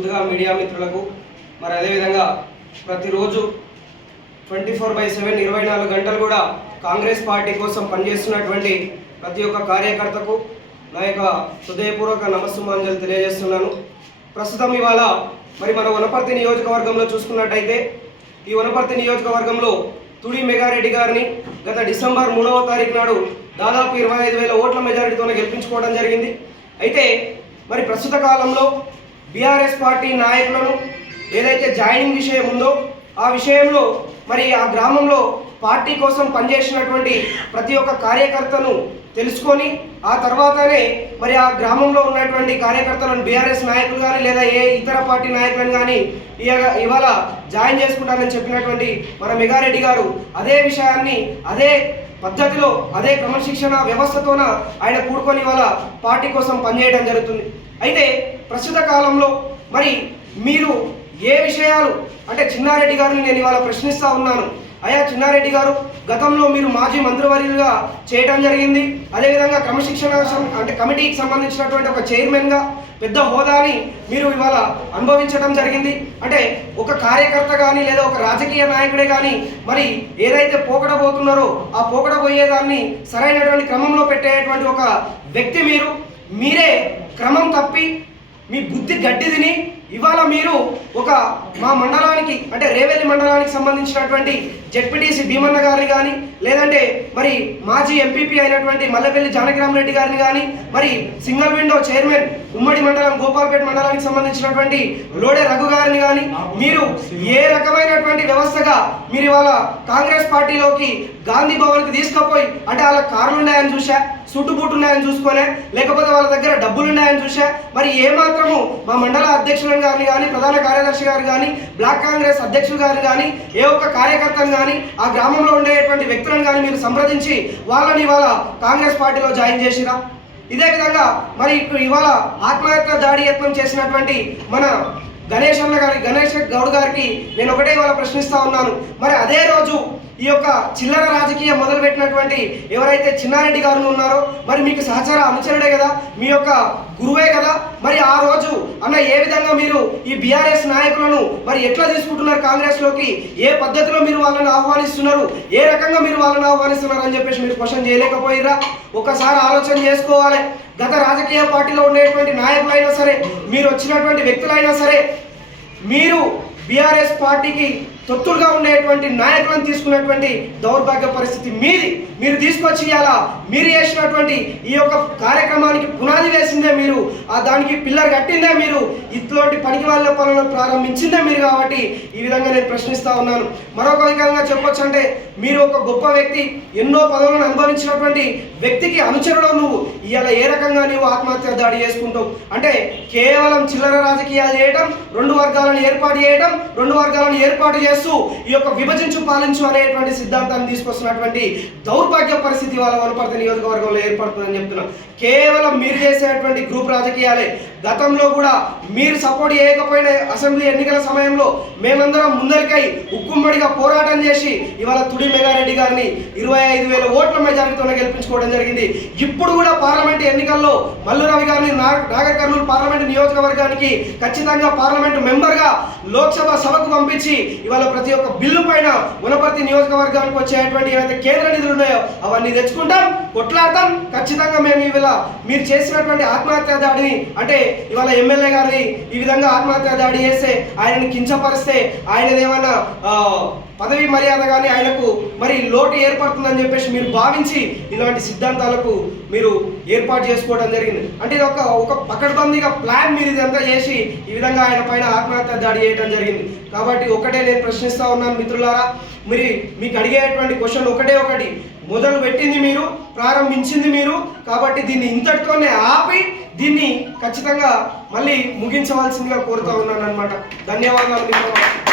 ముందుగా మీడియా మిత్రులకు మరి అదేవిధంగా ప్రతిరోజు 24/7 24 గంటలు కూడా కాంగ్రెస్ పార్టీ కోసం పనిచేస్తున్నటువంటి ప్రతి ఒక్క కార్యకర్తకు నా యొక్క హృదయపూర్వక నమస్సుమాంజలి తెలియజేస్తున్నాను. ప్రస్తుతం ఇవాళ మరి మన వనపర్తి నియోజకవర్గంలో చూసుకున్నట్టయితే ఈ వనపర్తి నియోజకవర్గంలో తుడి మెగారెడ్డి గారిని గత డిసెంబర్ 3వ తారీఖు నాడు దాదాపు 25,000 ఓట్ల మెజారిటీతో గెలిపించుకోవడం జరిగింది. అయితే మరి ప్రస్తుత కాలంలో బీఆర్ఎస్ పార్టీ నాయకులను ఏదైతే జాయినింగ్ విషయం ఉందో ఆ విషయంలో మరి ఆ గ్రామంలో పార్టీ కోసం పనిచేసినటువంటి ప్రతి ఒక్క కార్యకర్తను తెలుసుకొని ఆ తర్వాతనే మరి ఆ గ్రామంలో ఉన్నటువంటి కార్యకర్తలను బీఆర్ఎస్ నాయకులు కానీ లేదా ఏ ఇతర పార్టీ నాయకులను కానీ ఇవాళ జాయిన్ చేసుకుంటారని చెప్పినటువంటి మన మెగారెడ్డి గారు అదే విషయాన్ని అదే పద్ధతిలో అదే క్రమశిక్షణ వ్యవస్థతోన ఆయన కూడుకొని ఇవాళ పార్టీ కోసం పనిచేయడం జరుగుతుంది. అయితే ప్రస్తుత కాలంలో మరి మీరు ఏ విషయాలు అంటే చిన్నారెడ్డి గారిని నేను ఇవాళ ప్రశ్నిస్తూ ఉన్నాను. అయ్యా చిన్నారెడ్డి గారు, గతంలో మీరు మాజీ మంత్రివర్యులుగా చేయడం జరిగింది. అదేవిధంగా క్రమశిక్షణ అంటే కమిటీకి సంబంధించినటువంటి ఒక చైర్మన్గా పెద్ద హోదాని మీరు ఇవాళ అనుభవించడం జరిగింది. అంటే ఒక కార్యకర్త కానీ లేదా ఒక రాజకీయ నాయకుడే కానీ మరి ఏదైతే పోకడబోతున్నారో ఆ పోకడబోయేదాన్ని సరైనటువంటి క్రమంలో పెట్టేటువంటి ఒక వ్యక్తి మీరే క్రమం తప్పి మీ బుద్ధి గడ్డి తిని ఇవాళ మీరు ఒక మా మండలానికి అంటే రేవెల్లి మండలానికి సంబంధించినటువంటి జెడ్పీటీసీ భీమన్న గారిని కానీ లేదంటే మరి మాజీ ఎంపీపీ అయినటువంటి మల్లెపల్లి జానకిరామరెడ్డి గారిని కానీ మరి సింగిల్ విండో చైర్మన్ ఉమ్మడి మండలం గోపాల్పేట మండలానికి సంబంధించినటువంటి లోడే రఘు గారిని కానీ మీరు ఏ రకమైనటువంటి వ్యవస్థగా మీరు ఇవాళ కాంగ్రెస్ పార్టీలోకి గాంధీ భవన్కి తీసుకుపోయి అంటే వాళ్ళ కార్లు ఉన్నాయని చూసా, సుట్టుబుట్టు ఉన్నాయని చూసుకొనే, లేకపోతే వాళ్ళ దగ్గర డబ్బులు ఉన్నాయని చూసా, మరి ఏమాత్రము మా మండల అధ్యక్షులను గారిని కానీ ప్రధాన కార్యదర్శి గారు కానీ బ్లాక్ కాంగ్రెస్ అధ్యక్షులు గారు కానీ ఏ ఒక్క కార్యకర్తను కానీ ఆ గ్రామంలో ఉండేటువంటి వ్యక్తులను కానీ మీరు సంప్రదించి వాళ్ళని ఇవాళ కాంగ్రెస్ పార్టీలో జాయిన్ చేసిరా? ఇదే విధంగా మరి ఇవాళ ఆత్మహత్య దాడి యత్నం చేసినటువంటి మన గణేష్ గౌడ్ గారికి నేను ఒకటే ఇవాళ ప్రశ్నిస్తా ఉన్నాను. మరి అదే రోజు ఈ యొక్క చిల్లర రాజకీయం మొదలుపెట్టినటువంటి ఎవరైతే చిన్నారెడ్డి గారు ఉన్నారో మరి మీకు సహచర అనుచరుడే కదా, మీ యొక్క గురువే కదా, మరి ఆ రోజు అన్న ఏ విధంగా మీరు ఈ బీఆర్ఎస్ నాయకులను మరి ఎట్లా తీసుకుంటున్నారు కాంగ్రెస్లోకి, ఏ పద్ధతిలో మీరు వాళ్ళని ఆహ్వానిస్తున్నారు, ఏ రకంగా మీరు వాళ్ళని ఆహ్వానిస్తున్నారు అని చెప్పేసి మీరు క్వశ్చన్ చేయలేకపోయిరా? ఒకసారి ఆలోచన చేసుకోవాలి. గత రాజకీయ పార్టీలో ఉండేటువంటి నాయకులైనా సరే, మీరు వచ్చినటువంటి వ్యక్తులైనా సరే, మీరు బీఆర్ఎస్ పార్టీకి తొత్తులుగా ఉండేటువంటి నాయకులను తీసుకున్నటువంటి దౌర్భాగ్య పరిస్థితి మీరు తీసుకొచ్చి ఇవాళ మీరు చేసినటువంటి ఈ యొక్క కార్యక్రమానికి పునాది వేసిందే మీరు, దానికి పిల్లర్ కట్టిందే మీరు, ఇట్లాంటి పనికి వాళ్ళ పనులను ప్రారంభించిందే మీరు. కాబట్టి ఈ విధంగా నేను ప్రశ్నిస్తూ ఉన్నాను. మరొక విధంగా చెప్పొచ్చు అంటే మీరు ఒక గొప్ప వ్యక్తి, ఎన్నో పదవులను అనుభవించినటువంటి వ్యక్తికి అనుచరుడు నువ్వు ఇవాళ ఏ రకంగా నువ్వు ఆత్మహత్య దాడి చేసుకుంటావు? అంటే కేవలం చిల్లర రాజకీయాలు చేయడం, రెండు వర్గాలను ఏర్పాటు చేస్తూ ఈ యొక్క విభజించు పాలించు అనేటువంటి సిద్ధాంతాన్ని తీసుకొస్తున్నటువంటి దౌర్భాగ్య పరిస్థితి వాళ్ళ వనపర్తి నియోజకవర్గంలో ఏర్పడుతుందని చెప్తున్నా. కేవలం మీరు చేసేటువంటి గ్రూప్ రాజకీయాలే. గతంలో కూడా మీరు సపోర్ట్ చేయకపోయిన అసెంబ్లీ ఎన్నికల సమయంలో మేమందరం ముందరికై ఉక్కుమ్మడిగా పోరాటం చేసి ఇవాళ తుడి మెగారెడ్డి గారిని 25,000 ఓట్ల మెజారిటీతో గెలిపించుకోవడం జరిగింది. ఇప్పుడు కూడా పార్లమెంట్ ఎన్నికల్లో మల్లు రవి గారిని నాగర్ కర్నూలు పార్లమెంట్ నియోజకవర్గానికి ఖచ్చితంగా పార్లమెంట్ మెంబర్గా లోక్సభ సభకు పంపించి ఇవాళ ప్రతి ఒక్క బిల్లు పైన వనపర్తి నియోజకవర్గానికి వచ్చేటువంటి ఏవైతే కేంద్ర నిధులు ఉన్నాయో అవన్నీ తెచ్చుకుంటాం, కొట్లాడతాం. ఖచ్చితంగా మేము ఇవాళ మీరు చేసినటువంటి ఆత్మహత్య దాడిని అంటే ఇవాళ ఎమ్మెల్యే గారిని ఈ విధంగా ఆత్మహత్య దాడి చేస్తే ఆయనని కించపరిస్తే ఆయనదేమన్నా పదవి మర్యాద కానీ ఆయనకు మరి లోటు ఏర్పడుతుందని చెప్పేసి మీరు భావించి ఇలాంటి సిద్ధాంతాలకు మీరు ఏర్పాటు చేసుకోవడం జరిగింది. అంటే ఇది ఒక పకడ్బందీగా ప్లాన్ మీరు ఇదంతా చేసి ఈ విధంగా ఆయన పైన ఆత్మహత్య దాడి చేయడం జరిగింది. కాబట్టి ఒకటే నేను ప్రశ్నిస్తూ ఉన్నాను మిత్రులారా, మరి మీకు అడిగేటువంటి క్వశ్చన్ ఒకటి, మొదలు పెట్టింది మీరు, ప్రారంభించింది మీరు. కాబట్టి దీన్ని ఇంతటితోనే ఆపి దీన్ని ఖచ్చితంగా మళ్ళీ ముగించవలసిందిగా కోరుతా ఉన్నాను అన్నమాట. ధన్యవాదాలు మిత్రులారా.